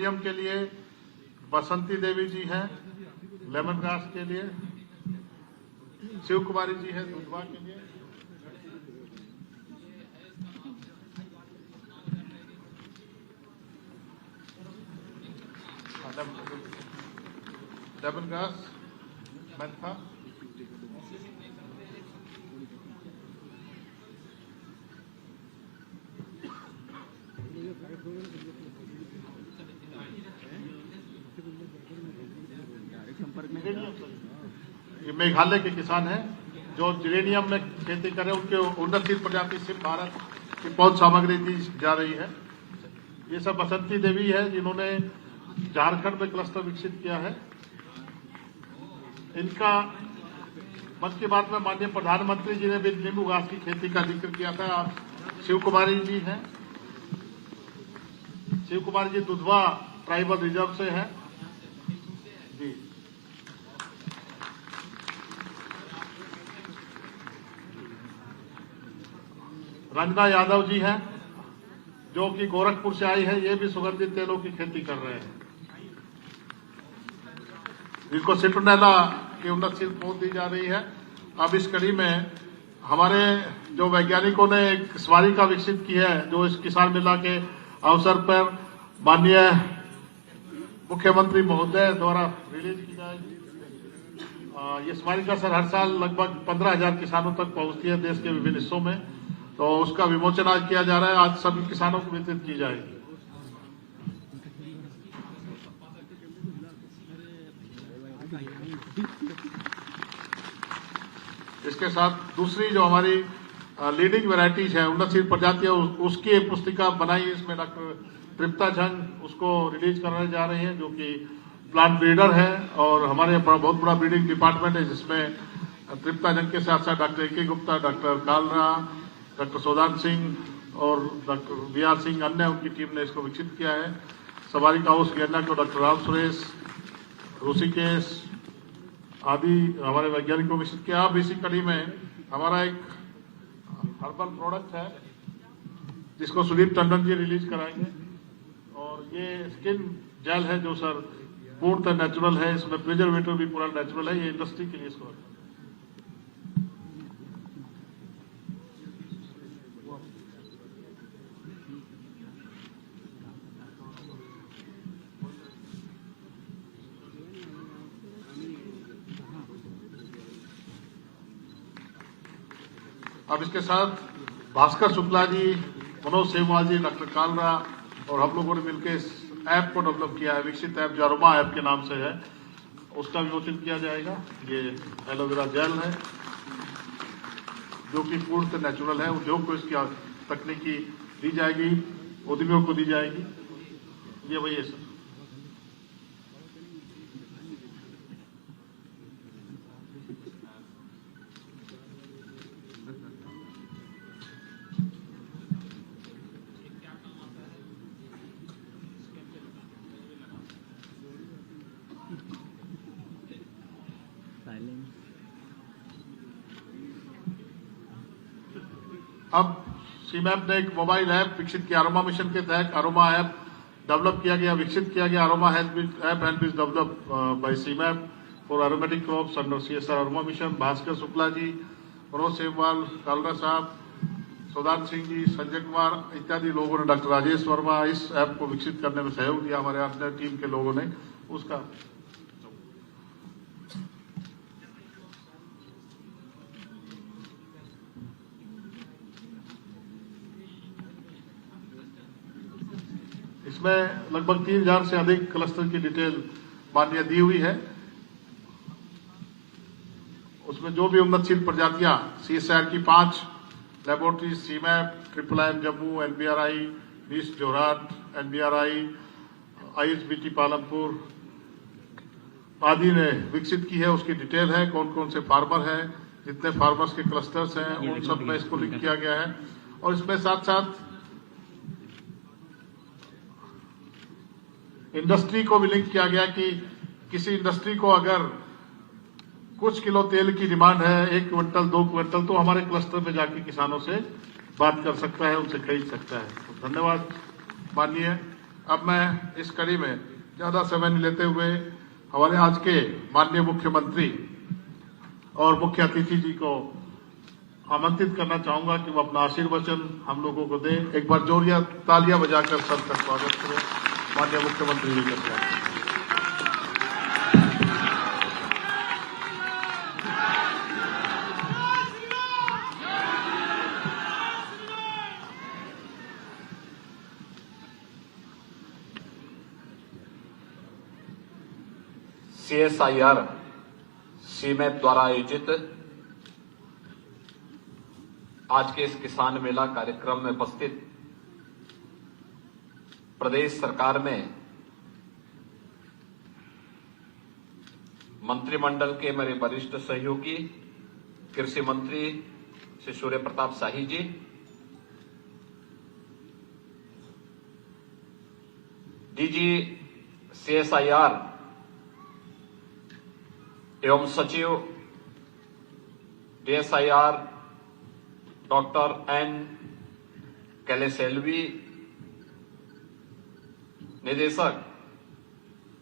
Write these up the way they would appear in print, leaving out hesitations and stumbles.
Geranium के लिए बसंती देवी जी हैं, लेमन ग्रास के लिए शिव कुमारी जी हैं, दुधवा के लिए लेमन ग्रास मेंथा, ये मेघालय के किसान हैं जो जिरेनियम में खेती कर रहे हैं, उनके उन्नतशील प्रजाति सिर्फ भारत की पौध सामग्री दी जा रही है। ये सब बसंती देवी है जिन्होंने झारखंड में क्लस्टर विकसित किया है। इनका मन की बात में माननीय प्रधानमंत्री जी ने भी नींबू घास की खेती का जिक्र किया था। शिव कुमारी जी हैं, शिव कुमारी जी दुधवा ट्राइबल रिजर्व से हैं जी। रंजना यादव जी हैं जो कि गोरखपुर से आई है, ये भी सुगंधित तेलों की खेती कर रहे हैं, जिनको सिट्रोनेला की उन्नतशील पौध दी जा रही है। अब इस कड़ी में हमारे जो वैज्ञानिकों ने एक स्मारिका विकसित की है, जो इस किसान मेला के अवसर पर माननीय मुख्यमंत्री महोदय द्वारा रिलीज की जाएगी। ये स्मारिका सर हर साल लगभग 15,000 किसानों तक पहुंचती है देश के विभिन्न हिस्सों में, तो उसका विमोचन आज किया जा रहा है। आज सभी किसानों को वितरित की जाएगी। इसके साथ दूसरी जो हमारी लीडिंग वैरायटीज है, उन्नतशील प्रजातियां, उसकी एक पुस्तिका बनाई है। इसमें डॉक्टर तृप्ता झंग उसको रिलीज करने जा रही है, जो कि प्लांट ब्रीडर है और हमारे बहुत बड़ा ब्रीडिंग डिपार्टमेंट है, जिसमें तृप्ता झंग के साथ साथ doctor A K. Gupta, doctor Kalra, doctor Sodan Singh और डॉक्टर वी.आर. सिंह अन्य उनकी टीम ने इसको विकसित किया है। सवारी काउस गन्ना को डॉक्टर राम सुरेश, ऋषिकेश आदि हमारे वैज्ञानिकों ने विकसित किया। अब इसी कड़ी में हमारा एक हर्बल प्रोडक्ट है जिसको सुदीप टंडन जी रिलीज कराएंगे, और ये स्किन जेल है जो सर पूर्णतः नेचुरल है, इसमें प्रिजर्वेटिव भी पूरा नेचुरल है। ये इंडस्ट्री के लिए इसको अब इसके साथ भास्कर शुक्ला जी, मनोज सेमवाल जी, डॉक्टर कालरा और हम लोगों ने मिलकर इस ऐप को डेवलप किया है। विकसित ऐप जो अरोमा ऐप के नाम से है, उसका विमोचन किया जाएगा। ये एलोवेरा जेल है जो कि पूर्णतः नेचुरल है। उद्योग को इसकी तकनीकी दी जाएगी, उद्यमियों को दी जाएगी। ये वही है सर। अब सीमैप ने एक मोबाइल ऐप विकसित किया। अरोमा मिशन के तहत अरोमा ऐप डेवलप किया गया, विकसित किया गया। अरोमा ऐप एंड बीज develop by CIMAP for aromatic crops under CSR aroma mission. Bhaskar Shukla ji, Manoj Semwal, Kalra साहब, सोदान सिंह जी, संजय कुमार इत्यादि लोगों ने, डॉक्टर राजेश वर्मा, इस ऐप को विकसित करने में सहयोग दिया। हमारे अन्य टीम के लोगों ने उसका इसमें लगभग 3,000 से अधिक क्लस्टर की डिटेल मान्य दी हुई है। उसमें जो भी उन्नतशील प्रजातियां CSR की 5 लेबोरेटरी सीमैप, IIIM जम्मू, NBRI, नीस जोरहाट, NBRI, ISBT पालमपुर आदि ने विकसित की है, उसकी डिटेल है। कौन कौन से फार्मर हैं, जितने फार्मर्स के क्लस्टर्स हैं, उन सब में इसको लिंक किया गया है। और इसमें साथ साथ इंडस्ट्री को भी लिंक किया गया कि किसी इंडस्ट्री को अगर कुछ किलो तेल की डिमांड है, 1 क्विंटल 2 क्विंटल, तो हमारे क्लस्टर में जाके किसानों से बात कर सकता है, उनसे खरीद सकता है। तो धन्यवाद माननीय अब मैं इस कड़ी में ज्यादा समय नहीं लेते हुए हमारे आज के माननीय मुख्यमंत्री और मुख्य अतिथि जी को आमंत्रित करना चाहूंगा कि वो अपना आशीर्वचन हम लोगों को दें। एक बार जोरिया तालियां बजाकर सबका स्वागत करें माननीय मुख्यमंत्री जी का। CSIR सीमैप द्वारा आयोजित आज के इस किसान मेला कार्यक्रम में उपस्थित प्रदेश सरकार में मंत्रिमंडल के मेरे वरिष्ठ सहयोगी कृषि मंत्री श्री सूर्य प्रताप शाही जी, DG CSIR एवं सचिव DSIR डॉक्टर N कैलेसेल्वी, निदेशक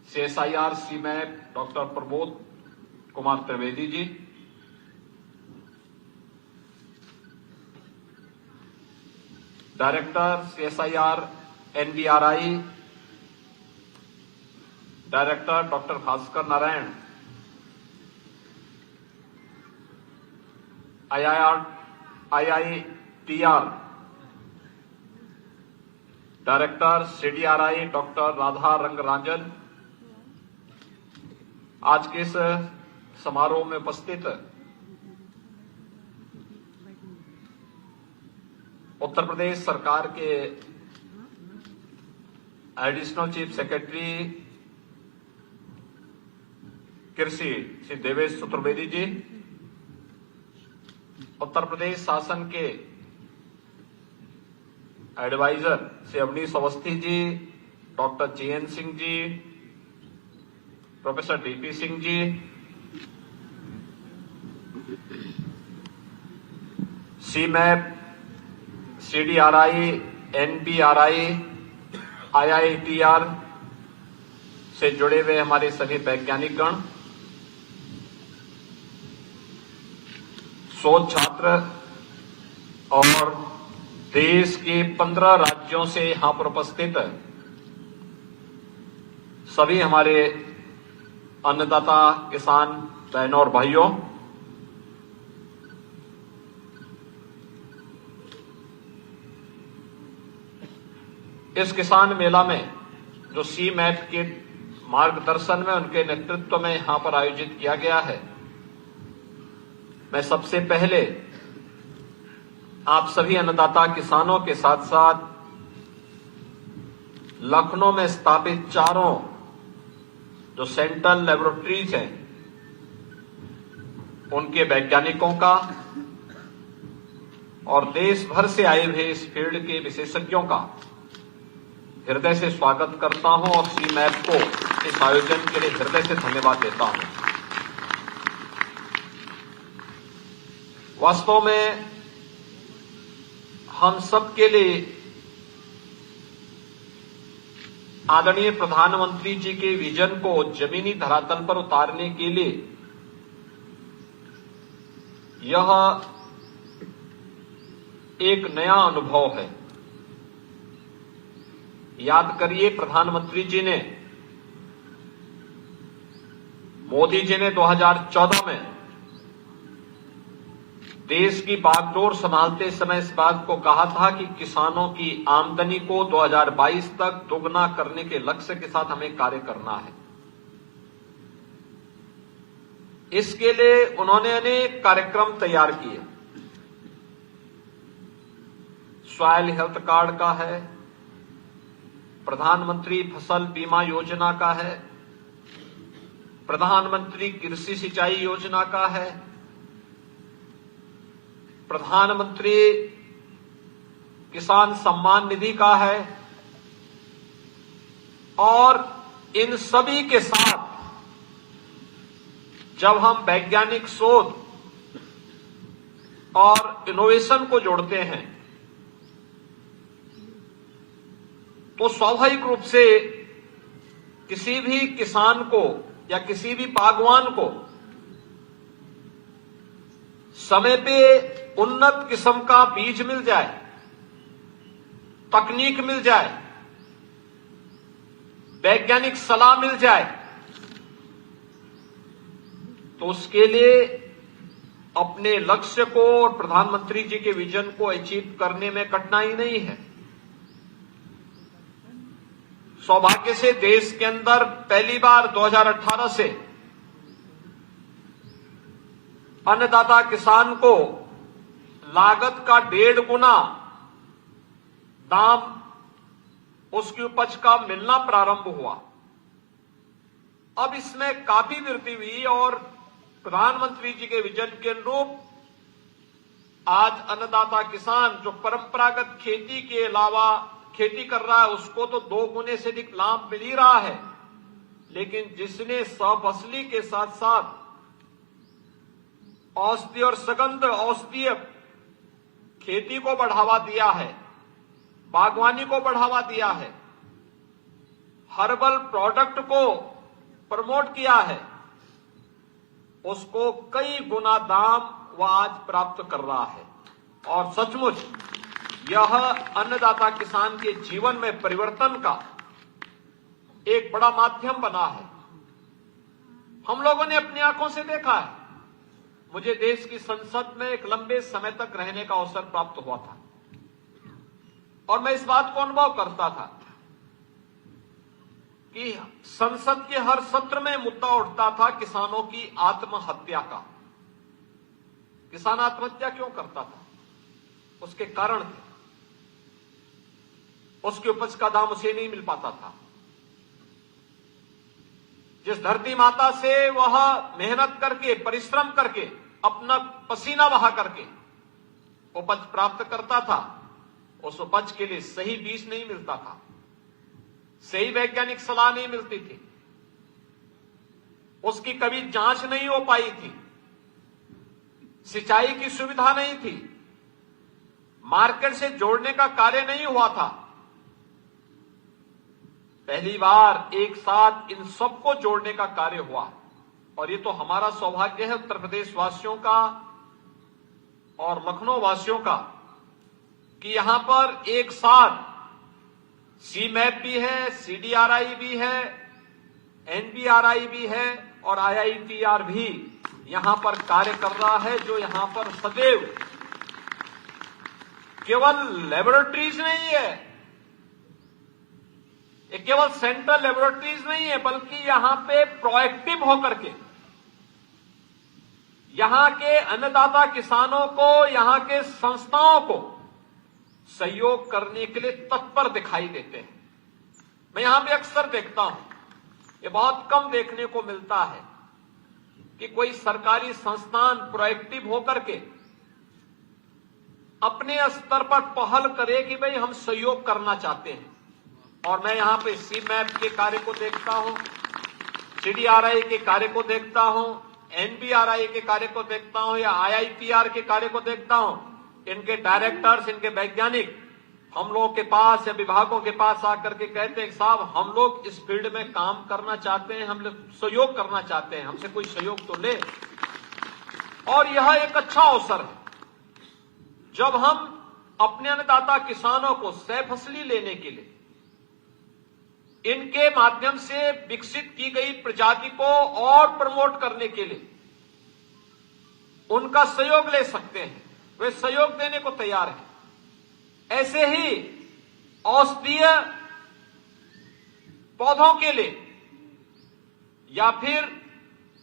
CSIR CIMAP doctor Prabodh Kumar Trivedi ji, director CSIR NBRI director doctor Bhaskar Narayan, IITR director CDRI doctor Radha Rangarajan, आज के इस समारोह में उपस्थित उत्तर प्रदेश सरकार के एडिशनल चीफ सेक्रेटरी कृषि श्री देवेश चतुर्वेदी जी, उत्तर प्रदेश शासन के adviser Shri Awanish Awasthi ji, doctor JN Singh ji, professor DP Singh ji, सीमैप, CDRI, NBRI, IITR से जुड़े हुए हमारे सभी वैज्ञानिकगण, शोध छात्र और देश के 15 राज्यों से यहां पर उपस्थित सभी हमारे अन्नदाता किसान बहनों और भाइयों, इस किसान मेला में जो सीमैप के मार्गदर्शन में उनके नेतृत्व में यहां पर आयोजित किया गया है, मैं सबसे पहले आप सभी अन्नदाता किसानों के साथ साथ लखनऊ में स्थापित चारों जो सेंट्रल लेबोरेटरीज हैं उनके वैज्ञानिकों का और देश भर से आए हुए इस फील्ड के विशेषज्ञों का हृदय से स्वागत करता हूं और सीमैप को इस आयोजन के लिए हृदय से धन्यवाद देता हूं। वास्तव में हम सब के लिए आदरणीय प्रधानमंत्री जी के विजन को जमीनी धरातल पर उतारने के लिए यह एक नया अनुभव है। याद करिए, प्रधानमंत्री जी ने, मोदी जी ने 2014 में देश की बागडोर संभालते समय इस बात को कहा था कि किसानों की आमदनी को 2022 तक दोगुना करने के लक्ष्य के साथ हमें कार्य करना है। इसके लिए उन्होंने अनेक कार्यक्रम तैयार किए। सॉइल हेल्थ कार्ड का है, प्रधानमंत्री फसल बीमा योजना का है, प्रधानमंत्री कृषि सिंचाई योजना का है, प्रधानमंत्री किसान सम्मान निधि का है, और इन सभी के साथ जब हम वैज्ञानिक शोध और इनोवेशन को जोड़ते हैं तो स्वाभाविक रूप से किसी भी किसान को या किसी भी बागवान को समय पे उन्नत किस्म का बीज मिल जाए, तकनीक मिल जाए, वैज्ञानिक सलाह मिल जाए, तो उसके लिए अपने लक्ष्य को और प्रधानमंत्री जी के विजन को अचीव करने में कठिनाई नहीं है। सौभाग्य से देश के अंदर पहली बार 2018 से अन्नदाता किसान को लागत का 1.5 गुना दाम उसकी उपज का मिलना प्रारंभ हुआ। अब इसमें काफी वृद्धि हुई और प्रधानमंत्री जी के विजन के अनुरूप आज अन्नदाता किसान जो परंपरागत खेती के अलावा खेती कर रहा है उसको तो 2 गुने से अधिक लाभ मिल ही रहा है, लेकिन जिसने सफसली के साथ साथ औषधीय और सगंध औषधीय खेती को बढ़ावा दिया है, बागवानी को बढ़ावा दिया है, हर्बल प्रोडक्ट को प्रमोट किया है, उसको कई गुना दाम वह आज प्राप्त कर रहा है। और सचमुच यह अन्नदाता किसान के जीवन में परिवर्तन का एक बड़ा माध्यम बना है। हम लोगों ने अपनी आंखों से देखा है। मुझे देश की संसद में एक लंबे समय तक रहने का अवसर प्राप्त हुआ था और मैं इस बात को अनुभव करता था कि संसद के हर सत्र में मुद्दा उठता था किसानों की आत्महत्या का। किसान आत्महत्या क्यों करता था? उसके कारण थे। उसकी उपज का दाम उसे नहीं मिल पाता था। जिस धरती माता से वह मेहनत करके, परिश्रम करके, अपना पसीना बहा करके उपज प्राप्त करता था, उस उपज के लिए सही बीज नहीं मिलता था, सही वैज्ञानिक सलाह नहीं मिलती थी, उसकी कभी जांच नहीं हो पाई थी, सिंचाई की सुविधा नहीं थी, मार्केट से जोड़ने का कार्य नहीं हुआ था। पहली बार एक साथ इन सबको जोड़ने का कार्य हुआ और ये तो हमारा सौभाग्य है उत्तर प्रदेश वासियों का और लखनऊ वासियों का कि यहां पर एक साथ सीमैप भी है, सीडीआरआई भी है, एनबीआरआई भी है और आईआईटीआर भी यहां पर कार्य कर रहा है, जो यहां पर सदैव केवल लेबोरेटरीज नहीं है, ये केवल सेंट्रल लेबोरेटरीज नहीं है, बल्कि यहां पे प्रोएक्टिव होकर के यहां के अन्नदाता किसानों को, यहां के संस्थाओं को सहयोग करने के लिए तत्पर दिखाई देते हैं। मैं यहां पे अक्सर देखता हूं, ये बहुत कम देखने को मिलता है कि कोई सरकारी संस्थान प्रोएक्टिव होकर के अपने स्तर पर पहल करे कि भाई हम सहयोग करना चाहते हैं। और मैं यहां पे सीमैप के कार्य को देखता हूं, सीडीआरआई के कार्य को देखता हूं, एनबीआरआई के कार्य को देखता हूं या आईआईटीआर के कार्य को देखता हूं। इनके डायरेक्टर्स, इनके वैज्ञानिक हम लोगों के पास या विभागों के पास आकर के कहते हैं साहब हम लोग इस फील्ड में काम करना चाहते हैं, हम लोग सहयोग करना चाहते हैं, हमसे कोई सहयोग तो ले। और यह एक अच्छा अवसर है जब हम अपने अन्नदाता किसानों को सह फसली लेने के लिए इनके माध्यम से विकसित की गई प्रजाति को और प्रमोट करने के लिए उनका सहयोग ले सकते हैं। वे सहयोग देने को तैयार हैं। ऐसे ही औषधीय पौधों के लिए या फिर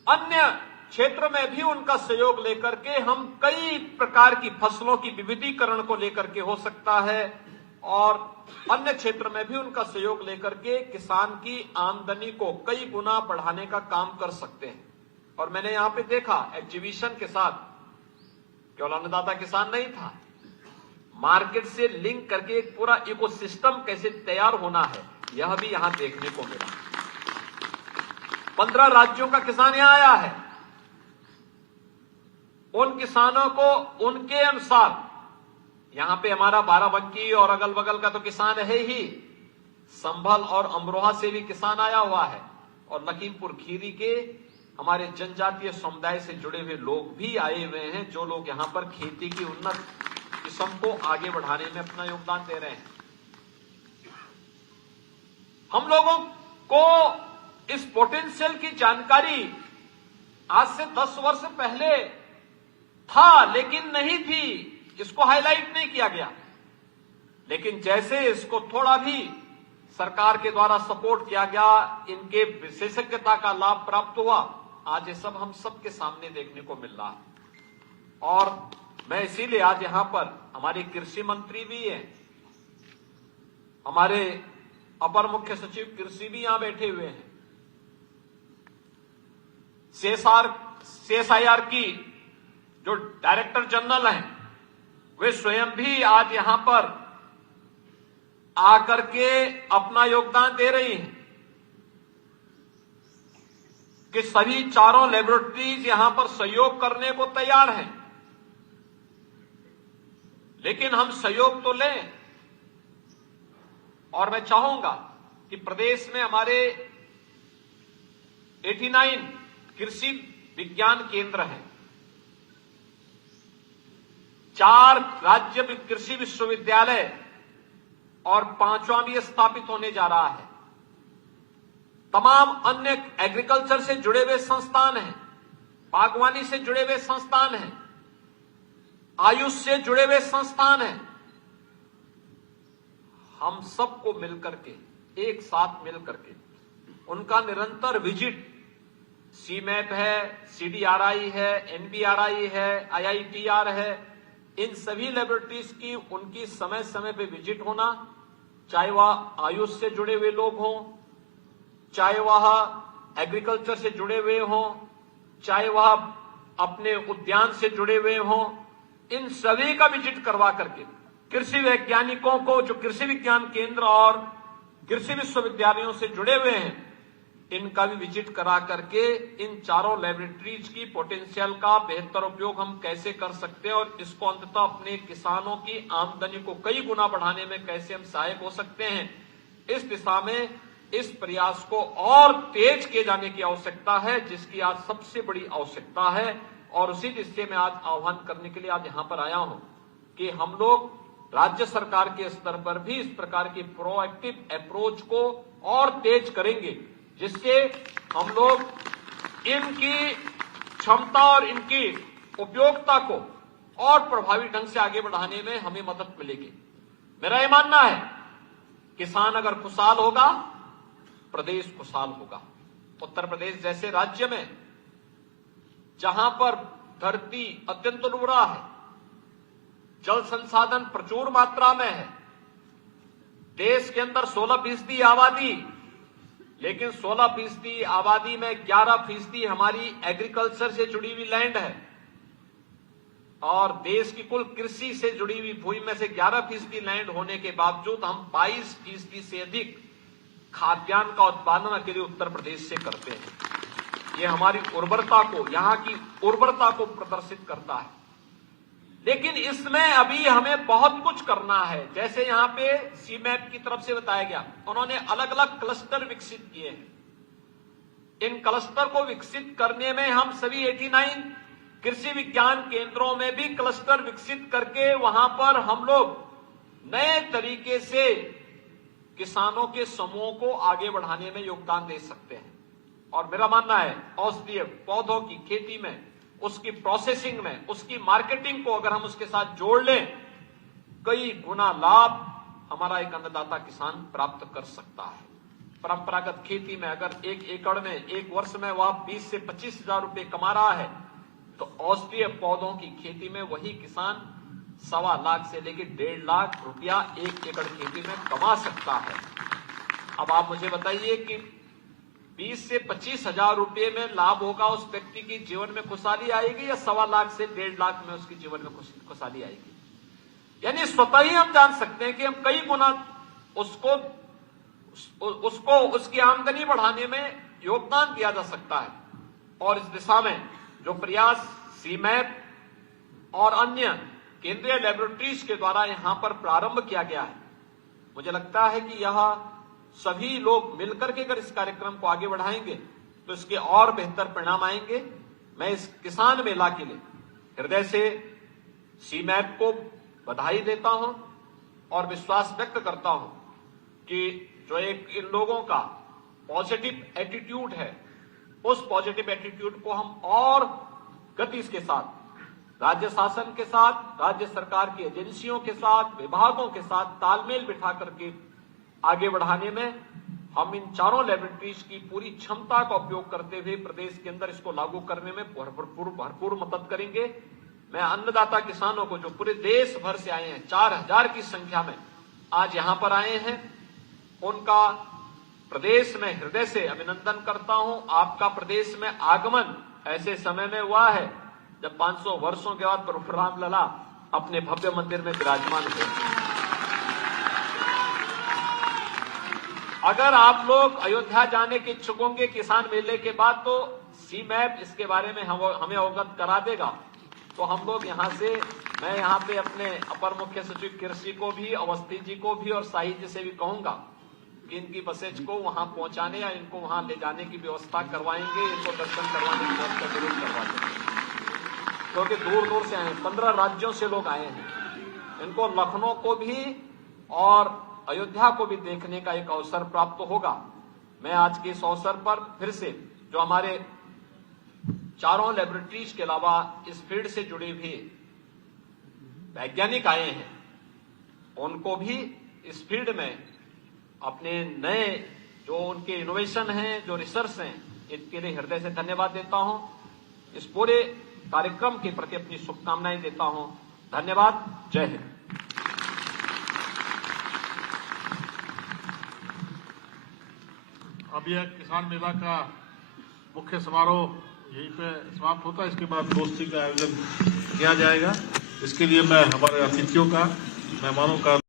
अन्य क्षेत्र में भी उनका सहयोग लेकर के हम कई प्रकार की फसलों की विविधीकरण को लेकर के हो सकता है और अन्य क्षेत्र में भी उनका सहयोग लेकर के किसान की आमदनी को कई गुना बढ़ाने का काम कर सकते हैं। और मैंने यहां पे देखा एग्जीबिशन के साथ केवल अन्नदाता किसान नहीं था, मार्केट से लिंक करके एक पूरा इकोसिस्टम कैसे तैयार होना है यह भी यहां देखने को मिला। 15 राज्यों का किसान यहां आया है। उन किसानों को उनके अनुसार, यहां पे हमारा बाराबंकी और अगल बगल का तो किसान है ही, संभल और अमरोहा से भी किसान आया हुआ है और लखीमपुर खीरी के हमारे जनजातीय समुदाय से जुड़े हुए लोग भी आए हुए हैं, जो लोग यहां पर खेती की उन्नत किस्म को आगे बढ़ाने में अपना योगदान दे रहे हैं। हम लोगों को इस पोटेंशियल की जानकारी आज से 10 वर्ष पहले था, लेकिन नहीं थी, इसको हाईलाइट नहीं किया गया। लेकिन जैसे इसको थोड़ा भी सरकार के द्वारा सपोर्ट किया गया, इनके विशेषज्ञता का लाभ प्राप्त हुआ, आज ये सब हम सबके सामने देखने को मिल रहा है। और मैं इसीलिए आज यहां पर हमारे कृषि मंत्री भी हैं, हमारे अपर मुख्य सचिव कृषि भी यहां बैठे हुए हैं, CSIR की जो डायरेक्टर जनरल हैं वे स्वयं भी आज यहां पर आकर के अपना योगदान दे रही हैं कि सभी चारों लेबोरेटरीज यहां पर सहयोग करने को तैयार हैं। लेकिन हम सहयोग तो लें, और मैं चाहूंगा कि प्रदेश में हमारे 89 कृषि विज्ञान केंद्र हैं, 4 राज्य कृषि विश्वविद्यालय और 5वां भी स्थापित होने जा रहा है। तमाम अन्य एग्रीकल्चर से जुड़े हुए संस्थान हैं, बागवानी से जुड़े हुए संस्थान हैं, आयुष से जुड़े हुए संस्थान हैं। हम सबको मिलकर के, एक साथ मिलकर के उनका निरंतर विजिट, CMAP है, CDRI है, NBRI है, IITR है, इन सभी लेबोरेटरीज की उनकी समय समय पे विजिट होना, चाहे वह आयुष से जुड़े हुए लोग हों, चाहे वह एग्रीकल्चर से जुड़े हुए हों, चाहे वह अपने उद्यान से जुड़े हुए हों, इन सभी का विजिट करवा करके कृषि वैज्ञानिकों को, जो कृषि विज्ञान केंद्र और कृषि विश्वविद्यालयों से जुड़े हुए हैं, इनका भी विजिट करा करके इन चारों लेबोरेटरीज की पोटेंशियल का बेहतर उपयोग हम कैसे कर सकते हैं और इसको अंततः अपने किसानों की आमदनी को कई गुना बढ़ाने में कैसे हम सहायक हो सकते हैं, इस दिशा में इस प्रयास को और तेज किए जाने की आवश्यकता है, जिसकी आज सबसे बड़ी आवश्यकता है। और उसी दिशा में आज आह्वान करने के लिए आज यहां पर आया हूं कि हम लोग राज्य सरकार के स्तर पर भी इस प्रकार की प्रोएक्टिव अप्रोच को और तेज करेंगे, जिससे हम लोग इनकी क्षमता और इनकी उपयोगिता को और प्रभावी ढंग से आगे बढ़ाने में हमें मदद मिलेगी। मेरा यह मानना है, किसान अगर खुशहाल होगा, प्रदेश खुशहाल होगा। उत्तर प्रदेश जैसे राज्य में जहां पर धरती अत्यंत उर्वरा है, जल संसाधन प्रचुर मात्रा में है, देश के अंदर 16% आबादी, लेकिन 16% आबादी में 11% हमारी एग्रीकल्चर से जुड़ी हुई लैंड है, और देश की कुल कृषि से जुड़ी हुई भूमि में से 11% लैंड होने के बावजूद हम 22% से अधिक खाद्यान्न का उत्पादन अकेले उत्तर प्रदेश से करते हैं। ये हमारी उर्वरता को, यहाँ की उर्वरता को प्रदर्शित करता है। लेकिन इसमें अभी हमें बहुत कुछ करना है। जैसे यहाँ पे CMAP की तरफ से बताया गया, उन्होंने अलग अलग क्लस्टर विकसित किए हैं। इन क्लस्टर को विकसित करने में हम सभी 89 कृषि विज्ञान केंद्रों में भी क्लस्टर विकसित करके वहां पर हम लोग नए तरीके से किसानों के समूह को आगे बढ़ाने में योगदान दे सकते हैं। और मेरा मानना है, औषधीय पौधों की खेती में, उसकी प्रोसेसिंग में, उसकी मार्केटिंग को अगर हम उसके साथ जोड़ लें, कई गुना लाभ हमारा एक अन्नदाता किसान प्राप्त कर सकता है। परंपरागत खेती में अगर 1 एकड़ में एक वर्ष में वह 20 से 25 हजार रुपए कमा रहा है, तो औषधीय पौधों की खेती में वही किसान 1.25 लाख से लेकर 1.5 लाख रुपया 1 एकड़ खेती में कमा सकता है। अब आप मुझे बताइए कि 20 से 25 हजार रुपये में लाभ होगा, उस व्यक्ति की जीवन में खुशहाली आएगी, या 1.25 लाख से 1.5 लाख में उसके जीवन में खुशहाली आएगी? यानी स्वतः ही हम जान सकते हैं कि हम कई गुना उसको उसकी आमदनी बढ़ाने में योगदान दिया जा सकता है। और इस दिशा में जो प्रयास CMAP और अन्य केंद्रीय लेबोरेटरीज के द्वारा यहां पर प्रारंभ किया गया है, मुझे लगता है कि यह सभी लोग मिलकर के अगर इस कार्यक्रम को आगे बढ़ाएंगे तो इसके और बेहतर परिणाम आएंगे। मैं इस किसान मेला के लिए हृदय से सीमैप को बधाई देता हूं और विश्वास व्यक्त करता हूं कि जो एक इन लोगों का पॉजिटिव एटीट्यूड है, उस पॉजिटिव एटीट्यूड को हम और गति के साथ राज्य शासन के साथ, राज्य सरकार की एजेंसियों के साथ, विभागों के साथ तालमेल बिठा करके आगे बढ़ाने में हम इन चारों लेबोरेटरीज की पूरी क्षमता का उपयोग करते हुए प्रदेश के अंदर इसको लागू करने में भरपूर मदद करेंगे। मैं अन्नदाता किसानों को जो पूरे देश भर से आए हैं, 4000 की संख्या में आज यहां पर आए हैं, उनका प्रदेश में हृदय से अभिनंदन करता हूं। आपका प्रदेश में आगमन ऐसे समय में हुआ है जब 500 वर्षों के बाद प्रभु राम लला अपने भव्य मंदिर में विराजमान हुए। अगर आप लोग अयोध्या जाने के इच्छुक होंगे किसान मेले के बाद, तो सीमैप इसके बारे में हमें अवगत करा देगा। तो हम लोग यहां से, मैं यहां पे अपने अपर मुख्य सचिव कृषि को भी, अवस्थी जी को भी और साहित्य से भी कहूंगा कि इनकी बसेज को वहां पहुंचाने या इनको वहां ले जाने की व्यवस्था करवाएंगे, इनको दर्शन करवाने की व्यवस्था जरूर करवा देंगे, क्योंकि दूर दूर से आए हैं, 15 राज्यों से लोग आए हैं। इनको लखनऊ को भी और अयोध्या को भी देखने का एक अवसर प्राप्त होगा। मैं आज के इस अवसर पर फिर से जो हमारे चारों लेबोरेटरीज के अलावा इस फील्ड से जुड़े हुए वैज्ञानिक आए हैं, उनको भी इस फील्ड में अपने नए जो उनके इनोवेशन हैं, जो रिसर्च हैं, इसके लिए हृदय से धन्यवाद देता हूं। इस पूरे कार्यक्रम के प्रति अपनी शुभकामनाएं देता हूं। धन्यवाद। जय हिंद। अब यह किसान मेला का मुख्य समारोह यहीं पे समाप्त होता है। इसके बाद गोष्ठी का आयोजन किया जाएगा। इसके लिए मैं हमारे अतिथियों का, मेहमानों का